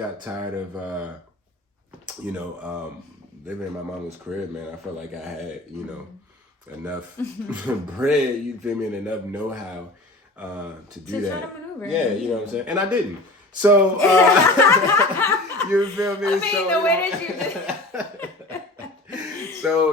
got tired of, living in my mama's crib, man. I felt like I had, enough bread, you feel me, and enough know-how to do that. Try to maneuver. Yeah, you know what I'm saying? And I didn't. So, you feel me? I mean, the way that you did. So,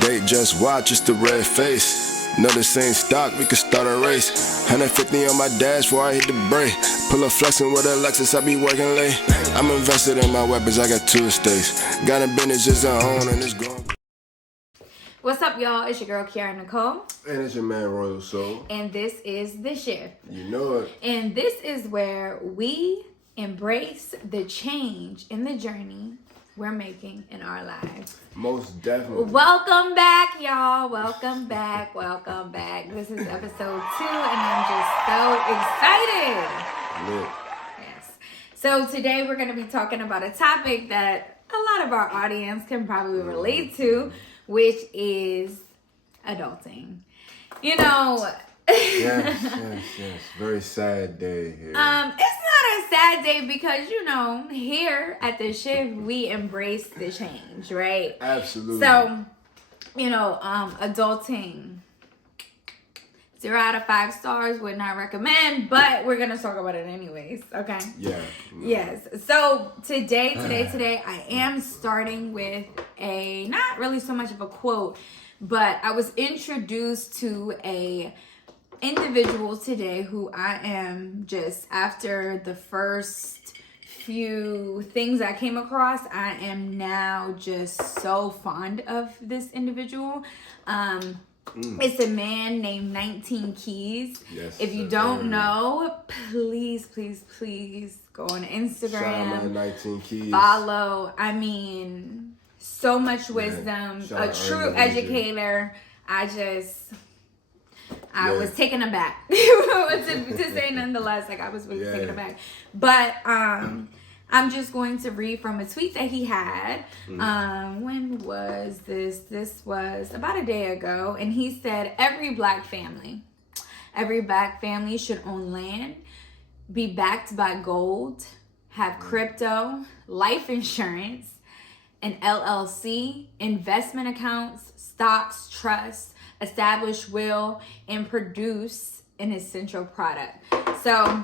They just watch, it's the red face. Know this ain't stock, we can start a race. 150 on my dash before I hit the brake. Pull up flexing with a Lexus, I be working late. I'm invested in my weapons, I got 2 estates. Got a business just to own and it's going. What's up, y'all? It's your girl, Kiara Nicole. And it's your man, RoyalSole. And this is The Shift. You know it. And this is where we embrace the change in the journey we're making in our lives. Most definitely. Welcome back, y'all. Welcome back. This is episode 2, and I'm just so excited. Lit. Yes. So today we're going to be talking about a topic that a lot of our audience can probably relate to, which is adulting. Yes. Very sad day here. It's not a sad day because, here at The Shift, we embrace the change, right? Absolutely. So, adulting, 0 out of 5 stars, would not recommend, but we're going to talk about it anyways, okay? Yeah. Yes. So, today, I am starting with not really so much of a quote, but I was introduced to a individual today who I am just, after the first few things I came across, I am now just so fond of this individual. It's a man named 19 Keys. Yes, if you don't know, please go on Instagram. Shout out 19 Keys. Follow. I mean, so much wisdom. A true educator. I was taken aback to say nonetheless. Like, I was really taken aback. But I'm just going to read from a tweet that he had. When was this? This was about a day ago. And he said, every black family should own land, be backed by gold, have crypto, life insurance, an LLC, investment accounts, stocks, trusts, establish will, and produce an essential product. So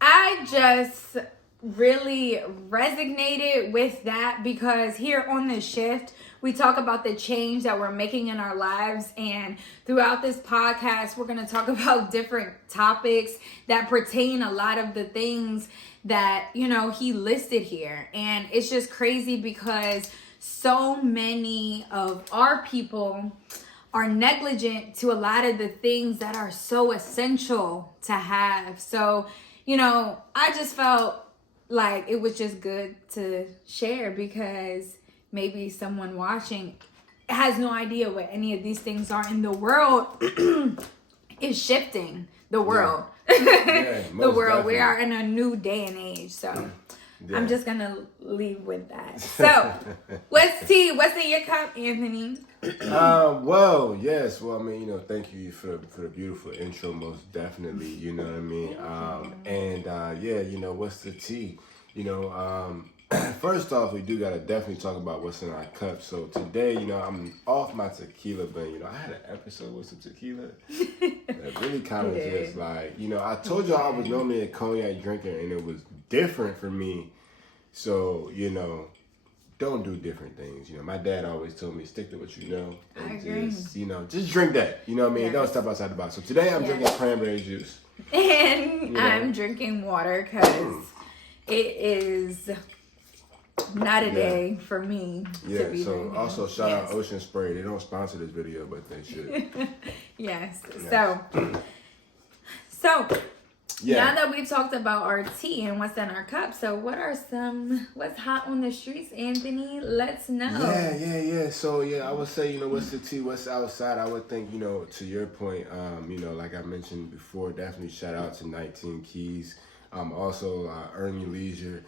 I just really resonated with that because here on The Shift, we talk about the change that we're making in our lives. And throughout this podcast, we're going to talk about different topics that pertain a lot of the things that, he listed here. And it's just crazy because so many of our people are negligent to a lot of the things that are so essential to have. So, I just felt like it was just good to share because maybe someone watching has no idea what any of these things are, and the world is shifting. The world. Yeah, the world. definitely. We are in a new day and age. So I'm just going to leave with that. So what's tea? What's in your cup, Anthony? Well, yes. Well, I mean, thank you for the beautiful intro, most definitely. You know what I mean? What's the tea? First off, we do gotta definitely talk about what's in our cup. So today, I'm off my tequila, but I had an episode with some tequila that really kind of just like, I told y'all I was normally a cognac drinker, and it was different for me. So, don't do different things. My dad always told me, stick to what you know. And I agree. Just drink that. You know what I mean? Yes. Don't step outside the box. So today I'm drinking cranberry juice. And I'm drinking water because it is not a day for me to be drinking. Also shout out Ocean Spray. They don't sponsor this video, but they should. Yes. So now that we've talked about our tea and what's in our cup, so what's hot on the streets, Anthony? Let's know. Yeah. So I would say, what's the tea, what's outside? I would think, to your point, like I mentioned before, definitely shout out to 19 Keys. Also Earn Your Leisure.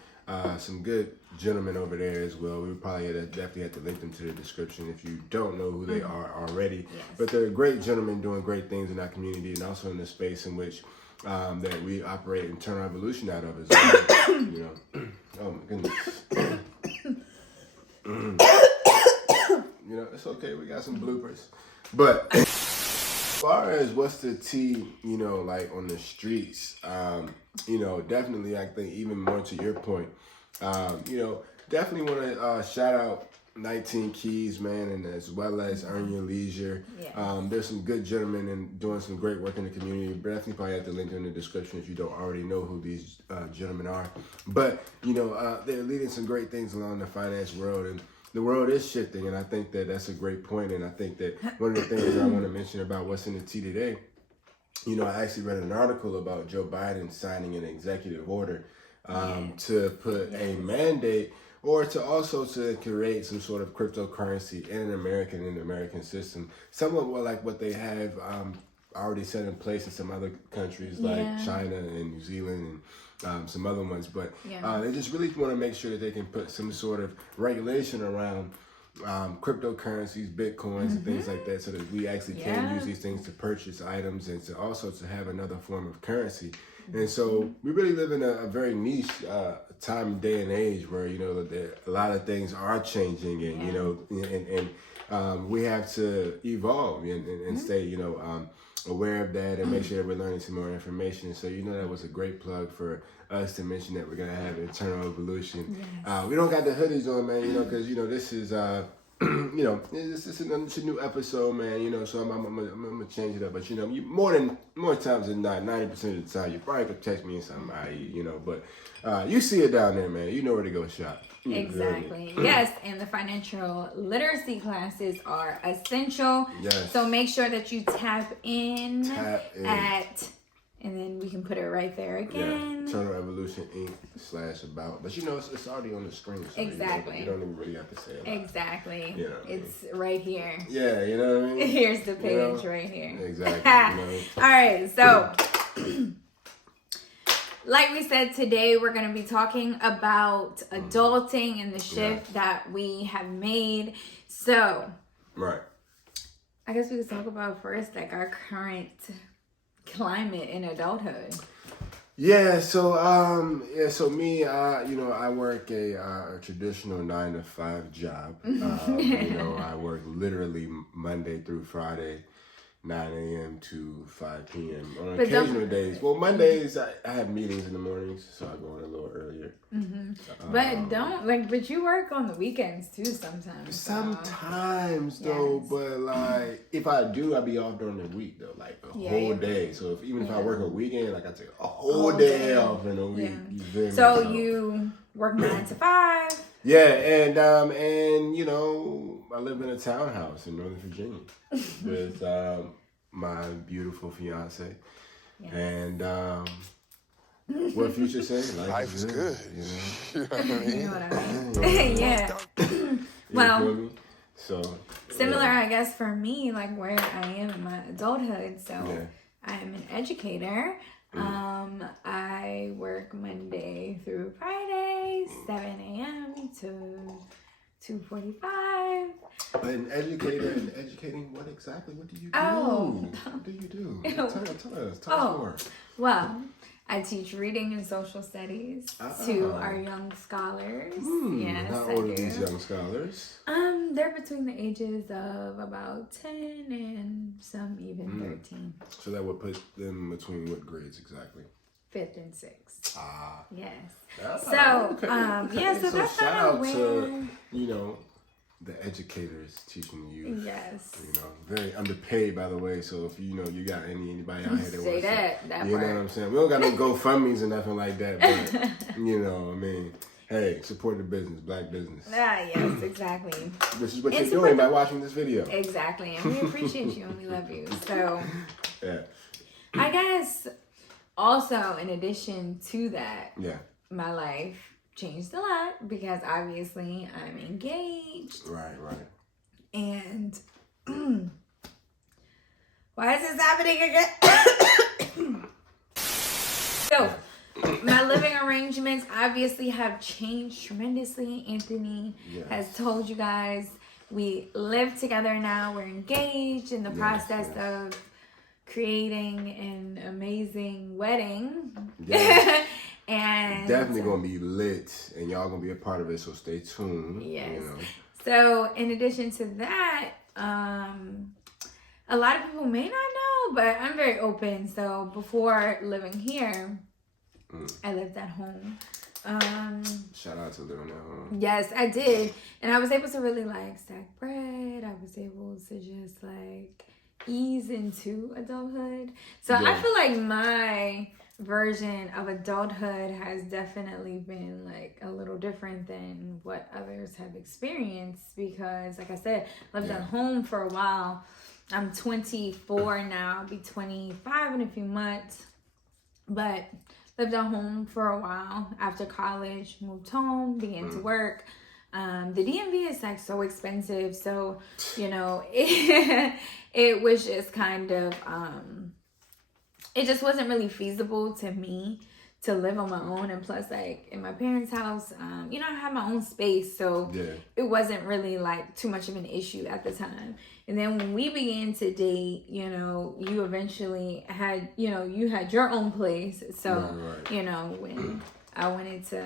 some good gentlemen over there as well. We would probably definitely have to link them to the description if you don't know who they are already. Yes. But they're great gentlemen doing great things in our community and also in the space in which that we operate Internal Evolution out of as well. You know, oh my goodness. You know, it's okay. We got some bloopers. But as far as what's the tea, you know, like on the streets, you know, definitely I think even more to your point, you know, definitely want to shout out 19 Keys, man, and as well as Earn Your Leisure. Yeah. There's some good gentlemen and doing some great work in the community. Definitely probably have to link in the description if you don't already know who these gentlemen are. But, you know, they're leading some great things along the finance world, and the world is shifting, and I think that that's a great point. And I think that one of the things I want to mention about what's in the tea today, you know, I actually read an article about Joe Biden signing an executive order to put a mandate or to also to create some sort of cryptocurrency in the American system, somewhat like what they have already set in place in some other countries like China and New Zealand and some other ones. But they just really want to make sure that they can put some sort of regulation around cryptocurrencies, bitcoins, and things like that, so that we actually can use these things to purchase items and to also to have another form of currency. And so we really live in a very niche time, day, and age where, you know, a lot of things are changing, and you know, and we have to evolve and stay, you know, aware of that and make sure that we're learning some more information. So, you know, that was a great plug for us to mention that we're gonna have Internal Evolution. Yes. We don't got the hoodies on, man, you know, because, you know, this is you know, it's a new episode, man, you know, so I'm gonna change it up. But, you know, more times than not, 90% of the time, you probably could text me in something, you know, but you see it down there, man. You know where to go shop. Exactly. Yes, and the financial literacy classes are essential. Yes. So make sure that you tap in. At, and then we can put it right there again. Yeah. Internal Evolution Inc./about. But you know, it's already on the screen. So exactly. You don't even really have to say it. Exactly. You know it's right here. Yeah, you know what I mean? Here's the page right here. Exactly. You know? All right, so like we said, today we're going to be talking about adulting and the shift that we have made. So, right. I guess we could talk about first, like, our current climate in adulthood. Yeah, so so me, you know, I work a traditional 9-to-5 job. You know, I work literally Monday through Friday, 9 a.m. to 5 p.m. On occasional days. Well, Mondays I have meetings in the mornings, so I go in a little earlier. But you work on the weekends too sometimes. Sometimes though, but like if I do, I be off during the week though, like a whole day. So if I work a weekend, like I take a whole day off in a week. Yeah. So you work 9 to 5. Yeah, and you know, I live in a townhouse in Northern Virginia with my beautiful fiance. Yes. And what Future say? Life is good. You know? You know what I mean? Yeah. Well, so similar, I guess, for me, like where I am in my adulthood. So I am an educator. I work Monday through Friday, 7 a.m. to 2:45. An educator and educating, what do you do? What do you do? Tell us more. Well, I teach reading and social studies to our young scholars. Yes, how old are these young scholars? They're between the ages of about 10 and some even 13. So that would put them between what grades exactly? 5th and 6th. Yes. So, so that's shout out where... to, you know, the educators teaching you. Yes. You know, very underpaid, by the way. So if you know you got anybody out here that say wants that you know what I'm saying? We don't got no GoFundMe's or nothing like that, but you know, I mean, hey, support the business, black business. Yes, exactly. This is what you're doing by watching this video. Exactly, and we appreciate you and we love you. So, yeah. I guess also in addition to that, my life changed a lot because obviously I'm engaged. Right. And why is this happening again? So, my living arrangements obviously have changed tremendously. Anthony has told you guys we live together now. We're engaged, in the process of creating an amazing wedding. Yes. And definitely gonna be lit, and y'all gonna be a part of it, so stay tuned. Yes. You know. So in addition to that, a lot of people may not know, but I'm very open. So before living here, I lived at home. Shout out to living at home. Yes, I did. And I was able to really like stack bread. I was able to just like ease into adulthood. So I feel like my version of adulthood has definitely been like a little different than what others have experienced, because like I said, lived at home for a while. I'm 24 now, I'll be 25 in a few months, but lived at home for a while. After college, moved home, began to work. The DMV is like so expensive, so you know, it was just kind of it just wasn't really feasible to me to live on my own. And plus, like in my parents' house, you know, I had my own space, so it wasn't really like too much of an issue at the time. And then when we began to date, you know, you eventually had, you know, you had your own place. So, you know, when I wanted to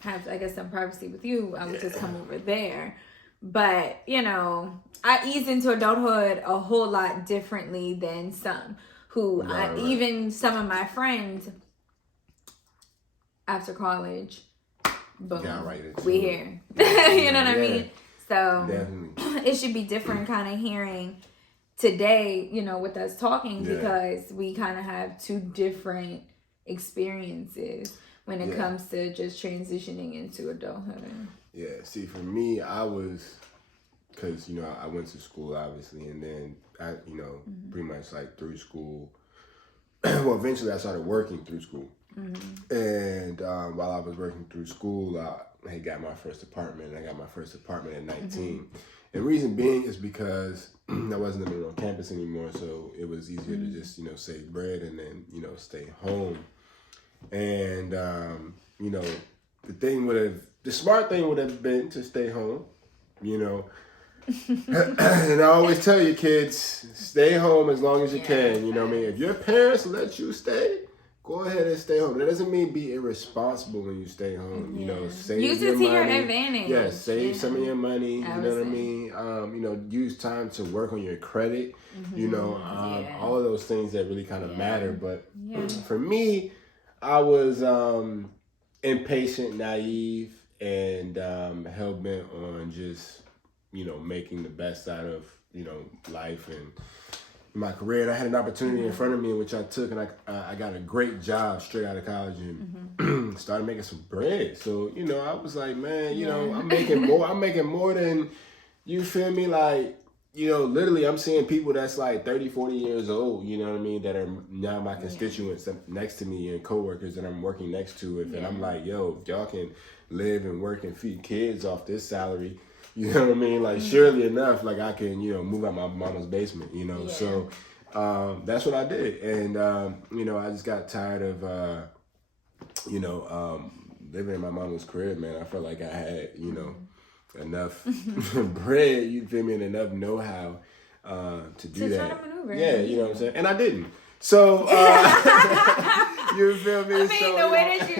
have, I guess, some privacy with you, I would just come over there. But, you know, I eased into adulthood a whole lot differently than some who, even some of my friends after college, boom, we here. You know what I mean? So it should be different kind of hearing today, you know, with us talking, because we kind of have two different experiences when it comes to just transitioning into adulthood. Yeah, see, for me, I was, because, you know, I went to school, obviously, and then I, you know, pretty much like through school. Well, eventually I started working through school. And while I was working through school, I had got my first apartment. I got my first apartment at 19. And the reason being is because I wasn't living on campus anymore, so it was easier to just, you know, save bread and then, you know, stay home. And, you know, the smart thing would have been to stay home, you know. And I always tell you kids, stay home as long as you can, you know what I mean? If your parents let you stay, go ahead and stay home. That doesn't mean be irresponsible when you stay home. You know, save use your it money. to your advantage. Yes, save some of your money. You know what I mean? You know, use time to work on your credit. You know, all of those things that really kind of matter. But for me, I was impatient, naive, and hell-bent on just, you know, making the best out of, you know, life and my career. And I had an opportunity in front of me, which I took, and I got a great job straight out of college and started making some bread. So, you know, I was like, man, you know, I'm making more than, you feel me? Like, you know, literally I'm seeing people that's like 30, 40 years old, you know what I mean, that are now my constituents next to me and coworkers that I'm working next to. And I'm like, yo, if y'all can live and work and feed kids off this salary, you know what I mean? Like, surely enough, like I can, you know, move out my mama's basement, you know? So that's what I did. And, you know, I just got tired of, you know, living in my mama's crib, man. I felt like I had, you know, enough bread, you feel me, and enough know-how to do that. Try to maneuver. Yeah, you know what I'm saying? And I didn't. So, you feel me? I mean, the way that you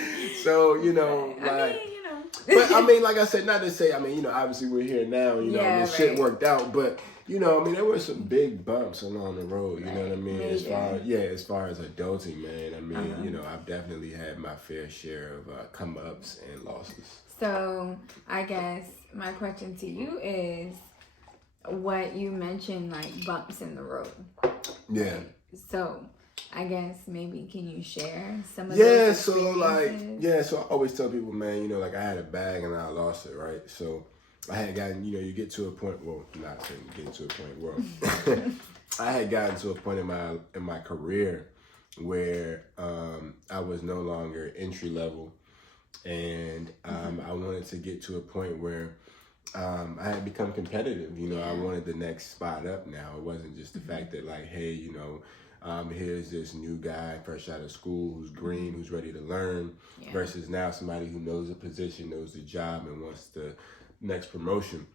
did. So, you know, like... I mean, you know. But, I mean, like I said, not to say, I mean, you know, obviously we're here now, you know, I mean, shit worked out, but, you know, I mean, there were some big bumps along the road, you know what I mean? As far as adulting, man, I mean, you know, I've definitely had my fair share of come-ups and losses. So, I guess my question to you is, what you mentioned, like, bumps in the road. Yeah. So, I guess maybe can you share some of those experiences? So I always tell people, man, you know, like I had a bag and I lost it, right? So I had gotten, you know, you get to a point, well, not saying getting to a point, well, I had gotten to a point in my career where I was no longer entry level, and I wanted to get to a point where I had become competitive. You know, I wanted the next spot up now. It wasn't just the fact that like, hey, you know, Here's this new guy fresh out of school who's green, who's ready to learn, versus now somebody who knows the position, knows the job, and wants the next promotion.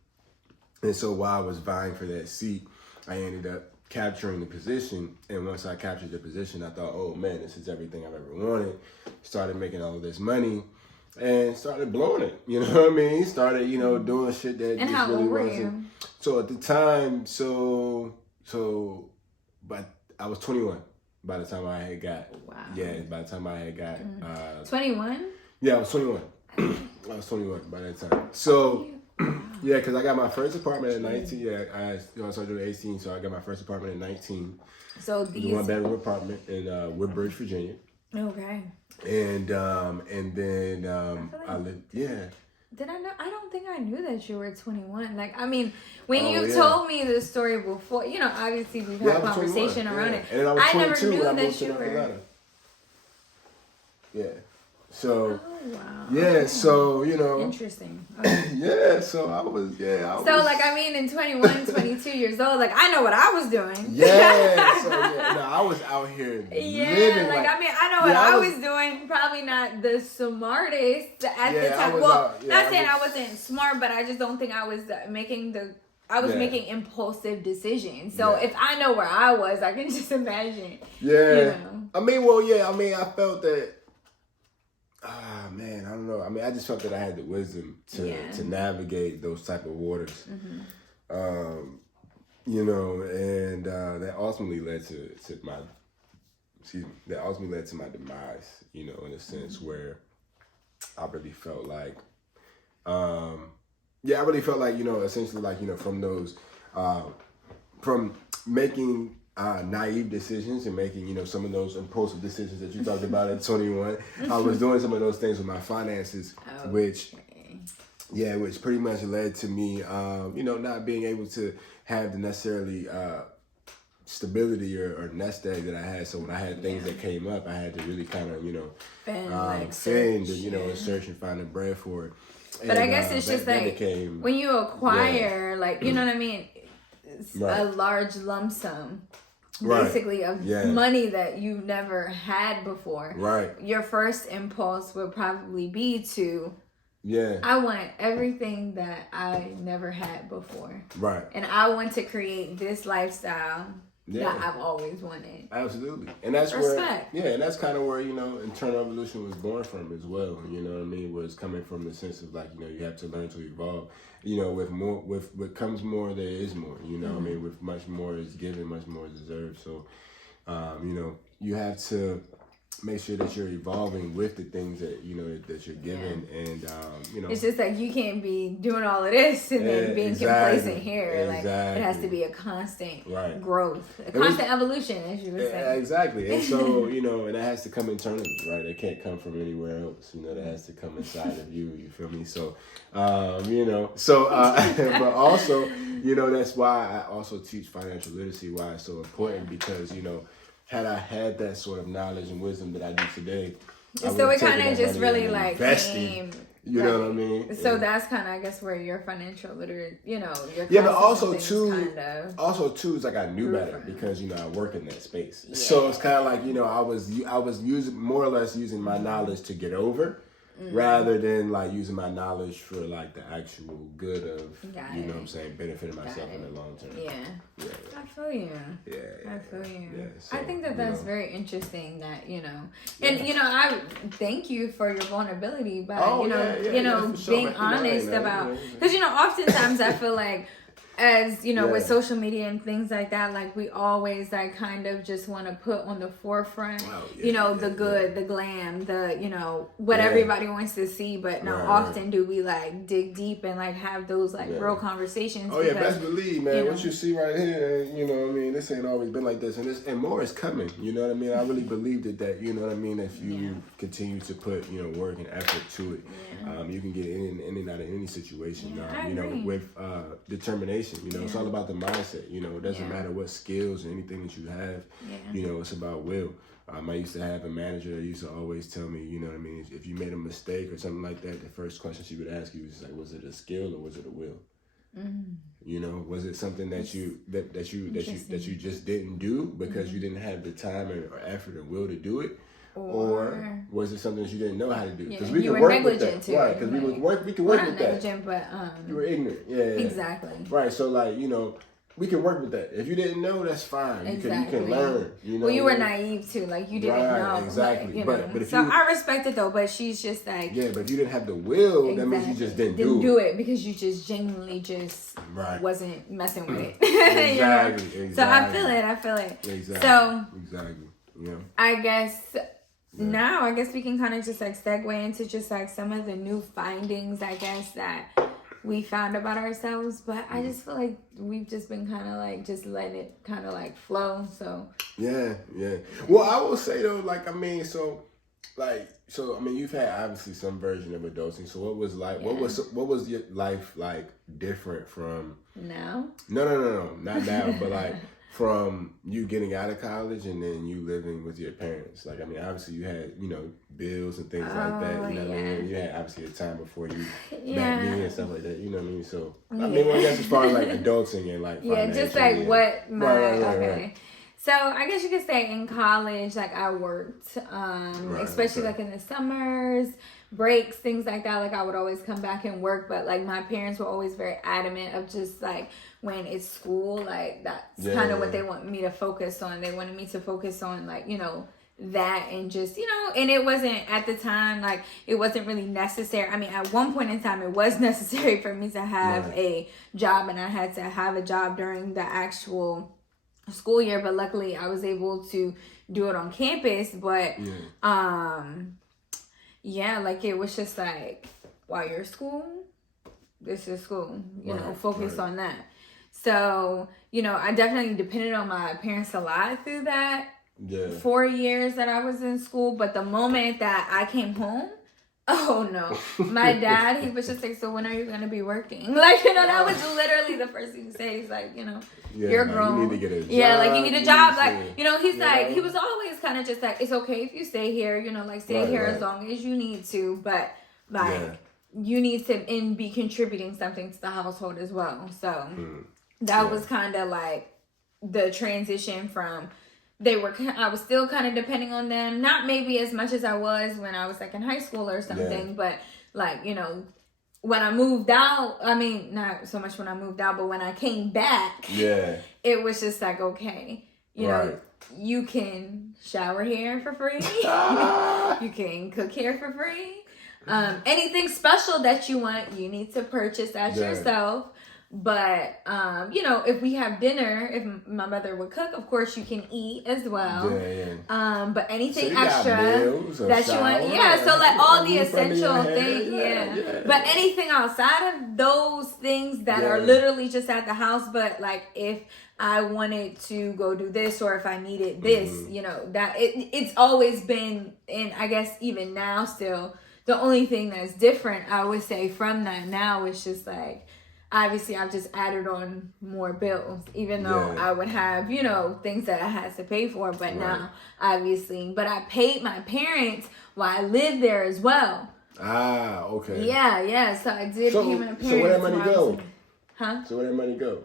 And so while I was vying for that seat, I ended up capturing the position. And once I captured the position, I thought, oh man, this is everything I've ever wanted. Started making all of this money and started blowing it. You know what I mean? Started, doing shit that and just how really old were wasn't. you? So at the time, but I was 21 by the time I had got. Wow. Yeah, by the time I had got. 21? Yeah, I was 21. I was 21 by that time. So, yeah, because I got my first apartment at 19. Yeah, I started at 18, so I got my first apartment at 19. So these... one bedroom apartment in Woodbridge, Virginia. Okay. And then I lived, yeah. Did I know? I don't think I knew that you were 21. Like, I mean, when you yeah. told me this story before, obviously we've had conversation around it. And I was 22 never knew when I that moved to you North were. Carolina. Yeah. So, Oh, wow. yeah, Okay. so, Interesting. Okay. yeah, so I was. In 21, 22 years old, like, I know what I was doing. Yeah, so, yeah, no, I was out here living. I know what I was doing. Probably not the smartest at the time. Not saying I wasn't smart, but I just don't think I was making making impulsive decisions. So if I know where I was, I can just imagine. Yeah. I felt that. Man, I don't know. I just felt that I had the wisdom to navigate those type of waters. Mm-hmm. And that ultimately led to my demise, in a sense where I really felt like, essentially like, from those, from making naive decisions and making, some of those impulsive decisions that you talked about at 21. I was doing some of those things with my finances, which pretty much led to me, not being able to have the necessarily stability or nest egg that I had. So when I had things that came up, I had to really kind of, fend and search and find the bread for it. But I guess it's just like when you acquire, like, you know what I mean? A large lump sum. Basically of money that you never had before. Right. Your first impulse would probably be to, Yeah. I want everything that I never had before. Right. And I want to create this lifestyle that I've always wanted. Absolutely. And that's Respect. where, and that's kind of where, internal evolution was born from as well. You know what I mean? Was coming from the sense of like, you have to learn to evolve. With what comes more, there is more. You know what I mean? With much more is given, much more is deserved. So, you have to make sure that you're evolving with the things that that you're given, and it's just like you can't be doing all of this and then being complacent here. Like it has to be a constant growth, a constant evolution, as you would say. Exactly. And so and that has to come internally, right? It can't come from anywhere else. That has to come inside of you. You feel me? So but also that's why I also teach financial literacy. Why it's so important, because had I had that sort of knowledge and wisdom that I do today, so it kind of just really like came. You know what I mean? So that's kind of, I guess, where your financial literate, your but also too, it's like I knew better because I work in that space. Yeah. So it's kind of like I was using more or less using my knowledge to get over. Rather than like using my knowledge for like the actual good of what I'm saying, benefiting myself in the long term. Yeah. I feel you. Yeah. I feel you. Yeah. So, I think that's very interesting that and I thank you for your vulnerability by being honest about, because oftentimes I feel like as with social media and things like that, like we always like kind of just want to put on the forefront the good, the glam, the what everybody wants to see, but often do we like dig deep and like have those like real conversations. Best believe, man, what you see right here, this ain't always been like this, and more is coming. You know what I mean? I really believed that if you continue to put work and effort to it, you can get in and out of any situation. With determination. It's all about the mindset. It doesn't matter what skills or anything that you have. It's about will. I used to have a manager that used to always tell me, if you made a mistake or something like that, the first question she would ask you is like, was it a skill or was it a will? You know, was it something that you just didn't do because you didn't have the time or effort or will to do it? Or was it something that you didn't know how to do? Because we can work with that, right? Because we can work with that. But you were ignorant, exactly. Right. So like, you know, we can work with that. If you didn't know, that's fine. Exactly. You can learn. You know, well, you were naive too. Like you didn't know. Exactly. Like, you know. But if so I respect it though. But she's just like, yeah. But if you didn't have the will, that means you just didn't do it because you just genuinely just wasn't messing with it. Exactly. So I feel it. Exactly. So exactly. Yeah. I guess. Now, I guess we can kind of just like segue into just like some of the new findings, I guess, that we found about ourselves. But I just feel like we've just been kind of like just letting it kind of like flow. So yeah. Well, I will say though, like I mean, I mean, you've had obviously some version of adulting. So what was like? What was your life like different from now? No, not now, but like. From you getting out of college and then you living with your parents. Like, I mean, obviously you had, you know, bills and things like that. You know what I mean? You had obviously a time before you met me and stuff like that. You know what I mean? So, I mean, well, I guess as far as like adulting and like just like what my, right. So I guess you could say in college, like I worked, especially like in the summers, breaks, things like that. Like I would always come back and work, but like my parents were always very adamant of just like, when it's school, like that's kind of what they want me to focus on. They wanted me to focus on like, you know, that and just, you know, and it wasn't at the time, like it wasn't really necessary. I mean, at one point in time, it was necessary for me to have a job, and I had to have a job during the actual school year, but luckily I was able to do it on campus. But like it was just like, while you're school, this is school, you know, focus on that. So, you know, I definitely depended on my parents a lot through that 4 years that I was in school. But the moment that I came home, oh no, my dad, he was just like, so when are you going to be working? Like, you know, that was literally the first thing he said. He's like, you know, you're grown. You need to get a job. Yeah, like you need a job. Like, you know, he's like, he was always kind of just like, it's okay if you stay here, you know, like stay here as long as you need to. But like, you need to be contributing something to the household as well. So that was kind of like the transition from I was still kind of depending on them. Not maybe as much as I was when I was like in high school or something, but like, you know, when I moved out, I mean, not so much when I moved out, but when I came back, it was just like, okay, you know, you can shower here for free. You can cook here for free. Anything special that you want, you need to purchase that yourself. But, you know, if we have dinner, if my mother would cook, of course you can eat as well. But anything extra that you want, so like all the essential things, But anything outside of those things that are literally just at the house, but like if I wanted to go do this or if I needed this, you know, that it's always been, and I guess even now still, the only thing that's different, I would say, from that now is just like, obviously, I've just added on more bills, even though I would have, you know, things that I had to pay for. But now, obviously, but I paid my parents while I lived there as well. Ah, okay. Yeah. So I did pay my parents. So where that money go? So where that money go?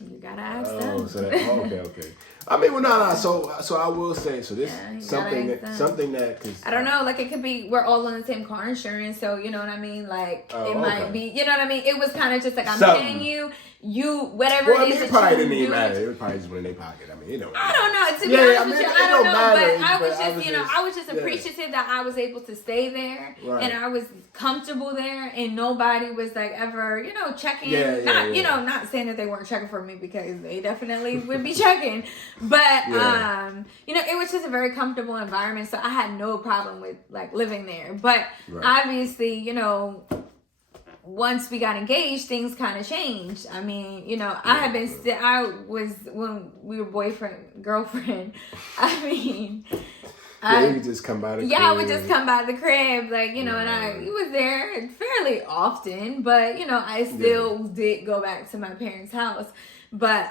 You gotta ask them. Okay. I mean, well, no. So I will say, so this something that, cause I don't know, like it could be we're all on the same car insurance, so you know what I mean. Like it might be, you know what I mean. It was kind of just like I'm paying you whatever it is. It probably didn't even matter. It was probably just in their pocket. I mean, you know. I don't know. To be honest with you, I don't know. But I was just, you know, I was just appreciative that I was able to stay there and I was comfortable there, and nobody was like ever, you know, checking. You know, not saying that they weren't checking for me because they definitely would be checking, but you know, it was just a very comfortable environment, so I had no problem with like living there. But obviously, you know, once we got engaged, things kind of changed. I mean, you know, I was when we were boyfriend, girlfriend. I mean, you could just come by the crib. I would just come by the crib, like, you know, and I was there fairly often, but, you know, I still did go back to my parents' house. But,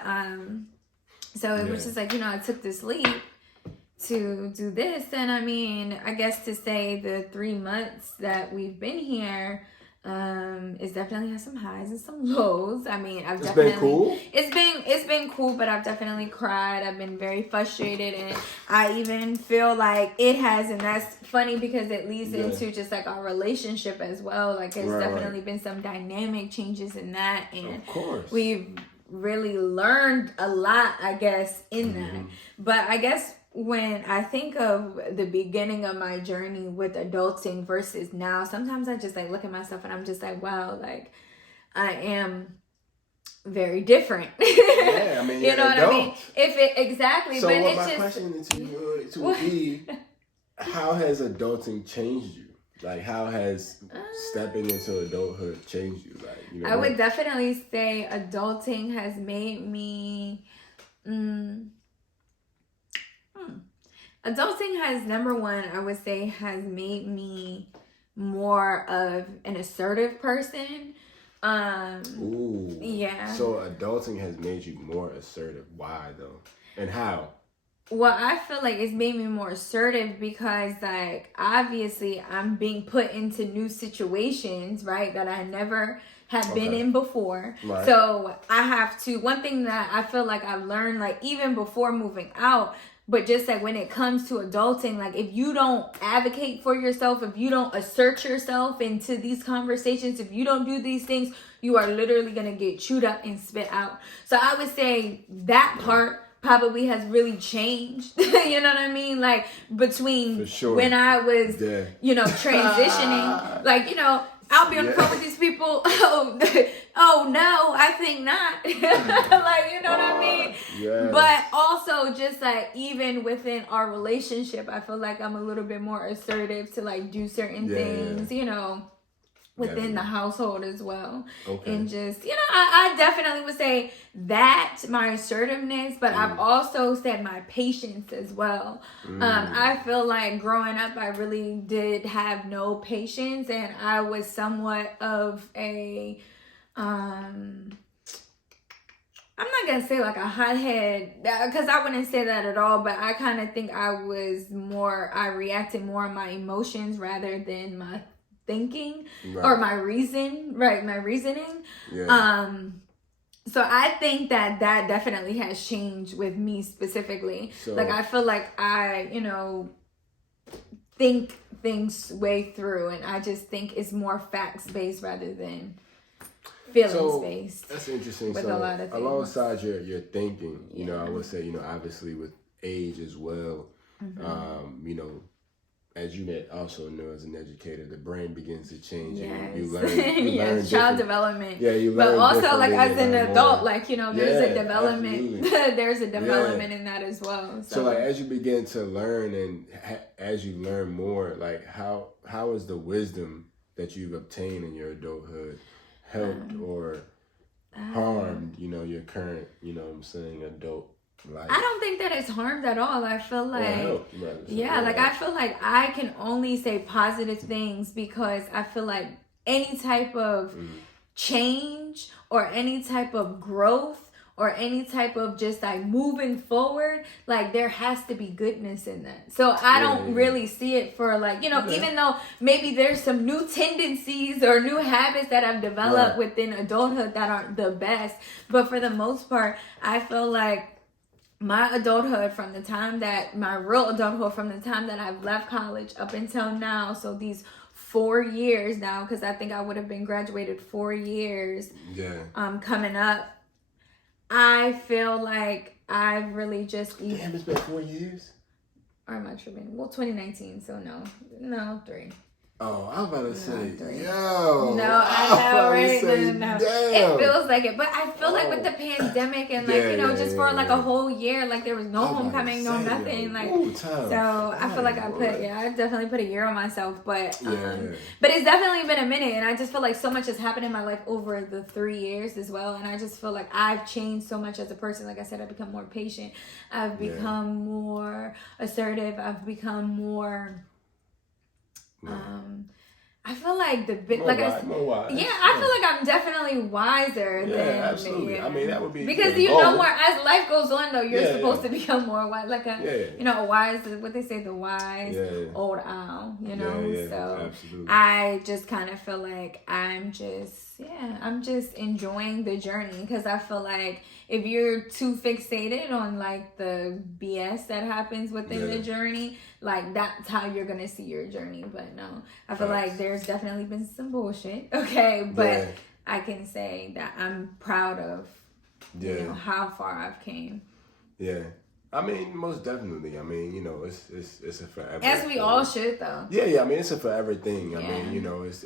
so it was just like, you know, I took this leap to do this. And I mean, I guess to say the 3 months that we've been here, It's definitely had some highs and some lows. I mean, It's been cool. It's been cool, but I've definitely cried. I've been very frustrated, and I even feel like it has, and that's funny because it leads into just like our relationship as well. Like there's definitely been some dynamic changes in that, and of course, we've really learned a lot, I guess, in that. But I guess when I think of the beginning of my journey with adulting versus now, sometimes I just like look at myself and I'm just like, wow, like I am very different. Yeah, I mean, you know what adult. I mean? Exactly. So but what it's my just question to you to be, how has adulting changed you? Like, how has stepping into adulthood changed you? Like, you know, I would definitely say adulting has made me. Adulting has, number one, I would say, has made me more of an assertive person. Ooh. Yeah. So adulting has made you more assertive. Why though? And how? Well, I feel like it's made me more assertive because, like, obviously I'm being put into new situations, right, that I never have been in before. Right. So I have to, one thing that I feel like I've learned, like, even before moving out, but just like when it comes to adulting, like if you don't advocate for yourself, if you don't assert yourself into these conversations, if you don't do these things, you are literally going to get chewed up and spit out. So I would say that part probably has really changed. You know what I mean? Like between when I was, you know, transitioning, like, you know, I'll be on the phone with these people. Oh no, I think not. Like, you know what I mean? Yes. But also just like even within our relationship, I feel like I'm a little bit more assertive to like do certain things, you know, within the household as well. Okay. And just, you know, I definitely would say that, my assertiveness, but I've also said my patience as well. I feel like growing up, I really did have no patience, and I was somewhat of a, I'm not going to say like a hothead, because I wouldn't say that at all, but I kind of think I reacted more on my emotions rather than my thinking or my reasoning. So I think that definitely has changed with me specifically. So, like I feel like I, you know, think things way through, and I just think it's more facts based rather than feelings based. That's interesting. With so a lot of things. Alongside your thinking, you know, I would say, you know, obviously with age as well, you know, as you also know as an educator, the brain begins to change. Yes. You learn child development. Yeah, you learn. But also, like as an adult, like, you know, there's a development. There's a development in that as well. So like as you begin to learn and as you learn more, like how is the wisdom that you've obtained in your adulthood helped or harmed, you know, your current, you know what I'm saying, adult life? I don't think that it's harmed at all. I feel like, I feel like I can only say positive things because I feel like any type of change or any type of growth or any type of just like moving forward, like there has to be goodness in that. So I don't really see it for like, you know, even though maybe there's some new tendencies or new habits that I've developed within adulthood that aren't the best. But for the most part, I feel like my adulthood from the time that I've left college up until now, so these 4 years now, because I think I would have been graduated 4 years coming up, I feel like I've really just... Damn, it's been 4 years? Or am I tripping? Well, 2019, so no, 3. Oh, I was about to say, 3. yo. No, I know, right? No. Damn. It feels like it. But I feel like with the pandemic and like, you know, just for like a whole year, like there was no homecoming, no nothing. Like, so I feel like I definitely put a year on myself. But but it's definitely been a minute. And I just feel like so much has happened in my life over the 3 years as well. And I just feel like I've changed so much as a person. Like I said, I've become more patient. I've become more assertive. I've become more... I feel like more wise. Yeah, I feel like I'm definitely wiser than absolutely. Yeah. I mean, that would be because you know more as life goes on. Though you're supposed to become more wise, like a wise. What they say, the wise old owl. You know, so absolutely. I just kind of feel like I'm just enjoying the journey because I feel like if you're too fixated on like the BS that happens within the journey, like that's how you're gonna see your journey. But no, I feel like there's definitely been some bullshit. Okay, but I can say that I'm proud of you know how far I've came. Yeah. I mean, most definitely. I mean, you know, it's a forever. As we all should, though. Yeah. I mean, it's a forever thing. I mean, you know, it's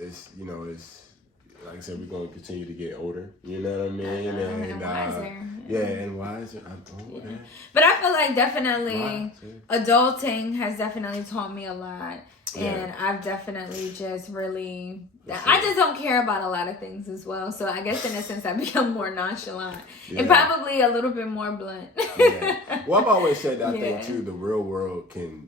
like I said, we're gonna continue to get older. You know what I mean? And wiser. And wiser. I'm older. Yeah. But I feel like definitely adulting has definitely taught me a lot. And I've definitely just really, I just don't care about a lot of things as well. So I guess in a sense I've become more nonchalant and probably a little bit more blunt. Well, I've always said that I think too, the real world can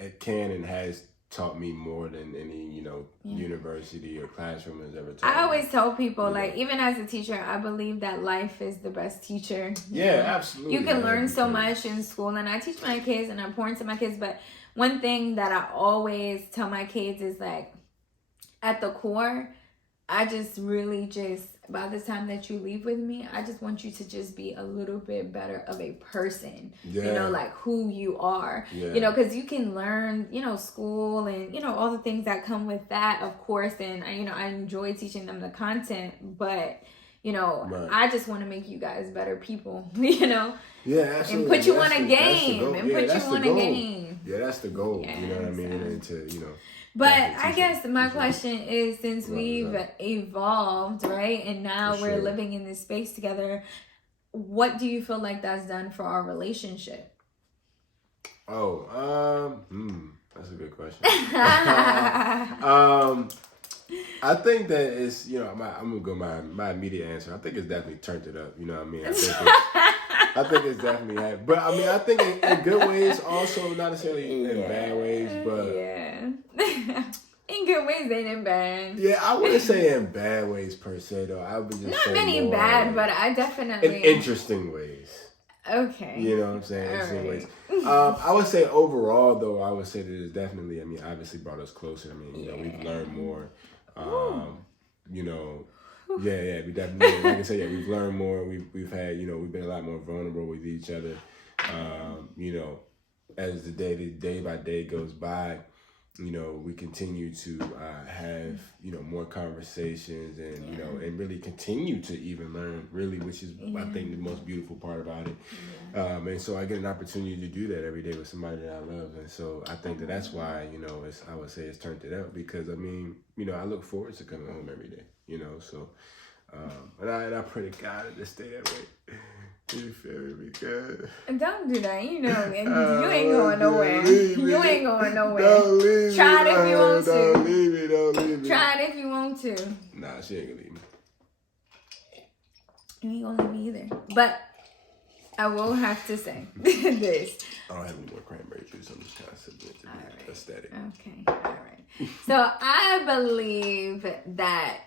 and has taught me more than any, you know, university or classroom has ever taught me. I always tell people, like, even as a teacher, I believe that life is the best teacher. Absolutely. You can learn so much in school, and I teach my kids and I pour into my kids, but one thing that I always tell my kids is like, at the core, I just really by the time that you leave with me, I just want you to just be a little bit better of a person, you know, like who you are, you know, because you can learn, you know, school and, you know, all the things that come with that, of course. And, you know, I enjoy teaching them the content, but, you know, I just want to make you guys better people, you know, absolutely. and put you on a game and put you on a game. Yeah, that's the goal. You know what I mean? And to, you know. But I guess my question is, since we've evolved, right, and now we're living in this space together, what do you feel like that's done for our relationship? Oh, that's a good question. I think that it's, you know, I'm gonna go my immediate answer. I think it's definitely turned it up. You know what I mean? I think it's definitely had, but I mean, I think in good ways, also not necessarily in bad ways, but in good ways, they ain't bad. Yeah, I wouldn't say in bad ways per se though. I would just not say many bad, but I definitely in interesting ways. Okay. You know what I'm saying? Interesting ways. I would say overall though, I would say that it's definitely, I mean, obviously brought us closer. I mean, you know, we've learned more. You know. Yeah, we definitely, like I said, we've learned more. We've had, you know, we've been a lot more vulnerable with each other. You know, as the day by day goes by, you know, we continue to have, you know, more conversations and, you know, and really continue to even learn, really, which is, I think, the most beautiful part about it. And so I get an opportunity to do that every day with somebody that I love. And so I think that's why, you know, I would say it's turned it up because, I mean, you know, I look forward to coming home every day, you know, so, and I pray to God to stay that way. You feel me? Because don't do that, you know, you ain't going nowhere. You ain't going nowhere. Don't leave Try me. it if you want to. Don't leave me. Try it if you want to. Nah, she ain't gonna leave me. You ain't gonna leave me either. But I will have to say this. I don't have any more cranberry juice. I'm just kind of sipping it to be aesthetic. Okay, all right. So I believe that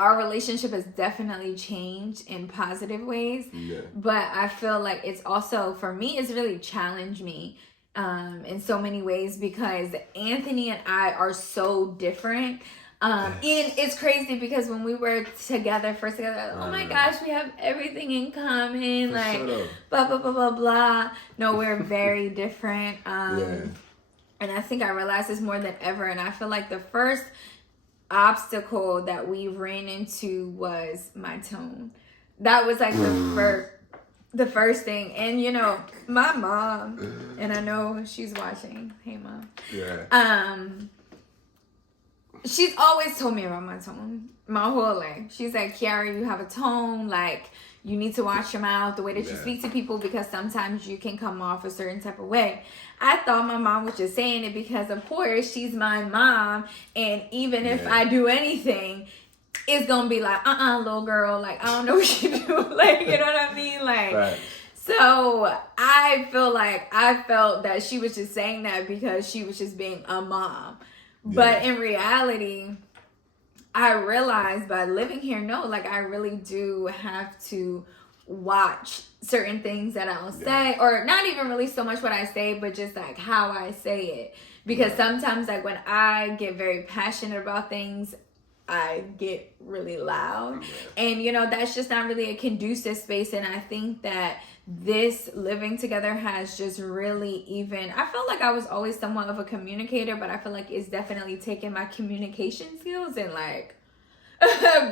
our relationship has definitely changed in positive ways. Yeah. But I feel like it's also, for me, it's really challenged me in so many ways because Anthony and I are so different. And it's crazy because when we were first together, oh my gosh, we have everything in common, like blah, blah, blah, blah, blah. No, we're very different. And I think I realized this more than ever. And I feel like the first obstacle that we ran into was my tone. That was like the first thing. And you know, my mom, and I know she's watching. Hey mom. Yeah. She's always told me about my tone my whole life. She's like, Kiara, you have a tone, like you need to watch your mouth, the way that you speak to people, because sometimes you can come off a certain type of way. I thought my mom was just saying it because, of course, she's my mom. And even if I do anything, it's going to be like, little girl. Like, I don't know what you do. Like, you know what I mean? Like, so I felt that she was just saying that because she was just being a mom. Yeah. But in reality, I realized by living here, no, like I really do have to watch certain things that I'll say, or not even really so much what I say, but just like how I say it. Because sometimes like when I get very passionate about things, I get really loud. And you know, that's just not really a conducive space. And I think that this living together has just really even, I felt like I was always somewhat of a communicator, but I feel like it's definitely taken my communication skills and like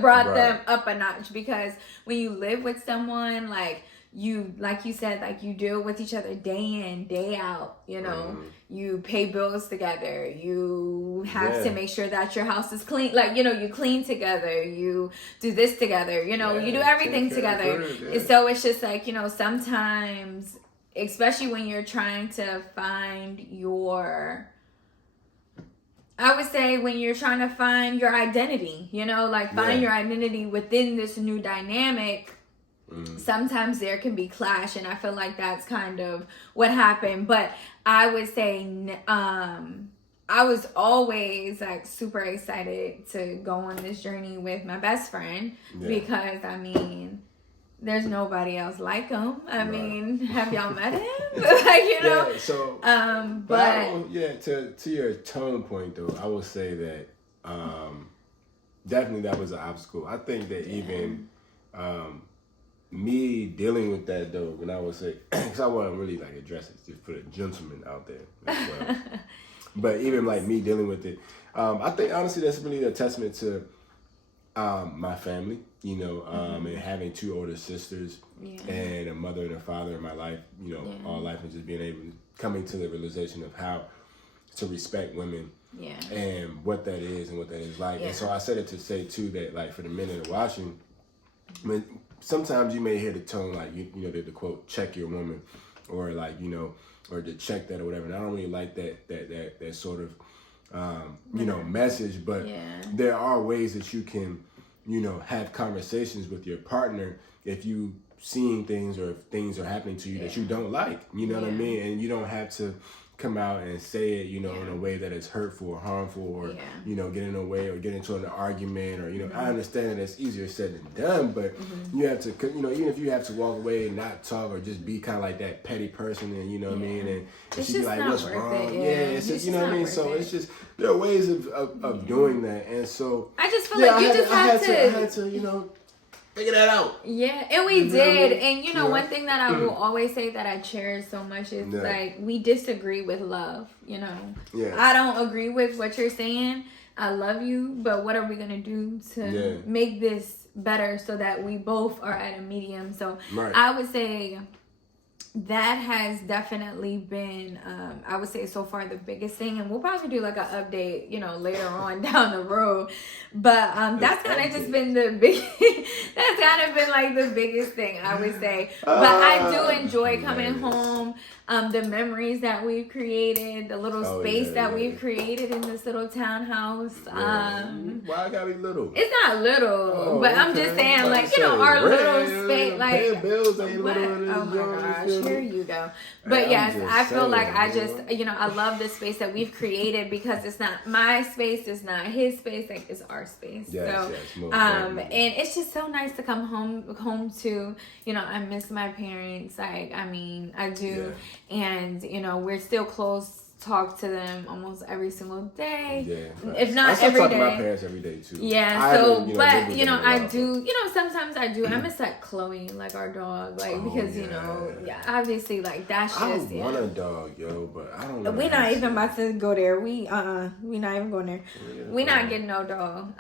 brought them up a notch. Because when you live with someone, like you said, like you deal with each other day in, day out, you know, you pay bills together, you have to make sure that your house is clean, like, you know, you clean together, you do this together, you know, you do everything together. And so it's just like, you know, sometimes, especially when you're trying to find your, I would say when you're trying to find your identity, you know, like find your identity within this new dynamic, sometimes there can be clash, and I feel like that's kind of what happened. But I would say I was always like super excited to go on this journey with my best friend because I mean, there's nobody else like him. I mean, have y'all met him? Like, you know. Yeah, so to your tone point though, I will say that definitely that was an obstacle. I think that even me dealing with that though, when I would say, because I wasn't really like address it, just put a gentleman out there as well. But even like me dealing with it, I think honestly that's really a testament to my family, you know, and having two older sisters and a mother and a father in my life, you know, all life, and just being able to coming to the realization of how to respect women and what that is and what that is like. And so I said it to say too that like for the men that are watching, when sometimes you may hear the tone like you know the quote check your woman, or like, you know, or to check that or whatever. And I don't really like that sort of you know, message, but there are ways that you can, you know, have conversations with your partner if you seeing things or if things are happening to you that you don't like, you know what I mean? And you don't have to come out and say it, you know, in a way that is hurtful or harmful, or you know, get in a way or get into an argument, or, you know, I understand that it's easier said than done, but you have to, you know, even if you have to walk away and not talk or just be kind of like that petty person, and you know what I mean, and she be like, what's wrong? It's just, you know what I mean? So it's just, there are ways of doing that. And so I just feel like you just have to I had to, you know, figure that out. Yeah, and we did. And you know, one thing that I will always say that I cherish so much is like we disagree with love, you know. I don't agree with what you're saying. I love you, but what are we gonna do to make this better so that we both are at a medium? So I would say that has definitely been, I would say so far the biggest thing, and we'll probably do like an update, you know, later on down the road. But that's kind of just been the big, that's kind of been like the biggest thing I would say. But I do enjoy coming home. The memories that we've created, the little space that we've created in this little townhouse. Why I gotta be little? It's not little, but I'm just saying, like, you know, our little space, like, paying bills ain't little. Oh my gosh, here you go. But yes, I feel like I just, you know, I love this space that we've created because it's not my space, it's not his space, like it's our space. So, and it's just so nice to come home to. You know, I miss my parents. Like, I mean, I do. And, you know, we're still close. Talk to them almost every single day, if not every day. I talk to my parents every day too. But you know, I do. You know, sometimes I do. I miss like Chloe, like our dog, like because you know, obviously, like that's just. I want a dog, yo, but I don't know. We're not even about to go there. We not even going there. We're not getting no dog.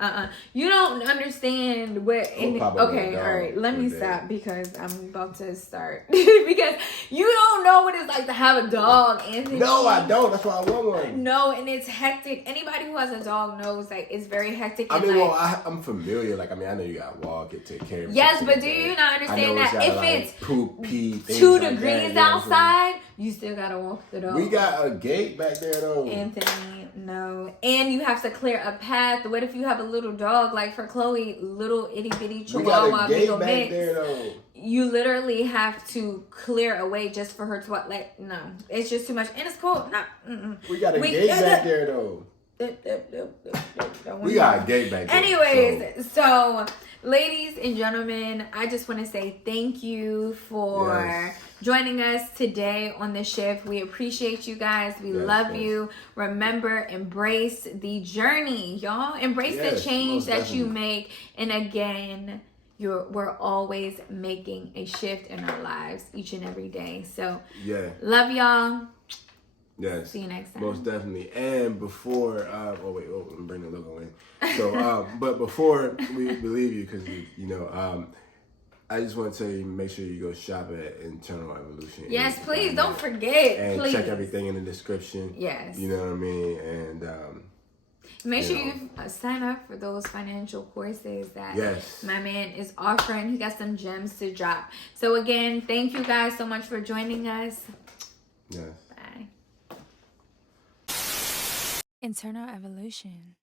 You don't understand what. Okay, all right. Let me stop because I'm about to start because you don't know what it's like to have a dog, Anthony. No, I don't. That's why I want one. No, and it's hectic. Anybody who has a dog knows like it's very hectic. I mean, like, I'm familiar. Like, I mean, I know you got to walk it, take care of it. Yes, but do you not understand that if it's poop, pee, 2 degrees outside, you still gotta walk the dog. We got a gate back there though. Anthony, no. And you have to clear a path. What if you have a little dog? Like for Chloe, little itty bitty chihuahua, beagle mix. There, though. You literally have to clear a way just for her to walk. Like, no, it's just too much. And it's cold. We got a gate back there though. We got a gate back there. Anyways, so ladies and gentlemen, I just want to say thank you for joining us today on the shift. We appreciate you guys. We love you. Remember, embrace the journey, y'all. Embrace the change that you make. And again, we're always making a shift in our lives each and every day. So love y'all. Yes. See you next time. Most definitely. And before, I'm bringing the logo in. So, but before we leave you, because I just want to tell you, make sure you go shop at Internal Evolution. Yes, please don't forget. And please check everything in the description. Yes. You know what I mean? And make sure you sign up for those financial courses that my man is offering. He got some gems to drop. So again, thank you guys so much for joining us. Yes. Bye. Internal Evolution.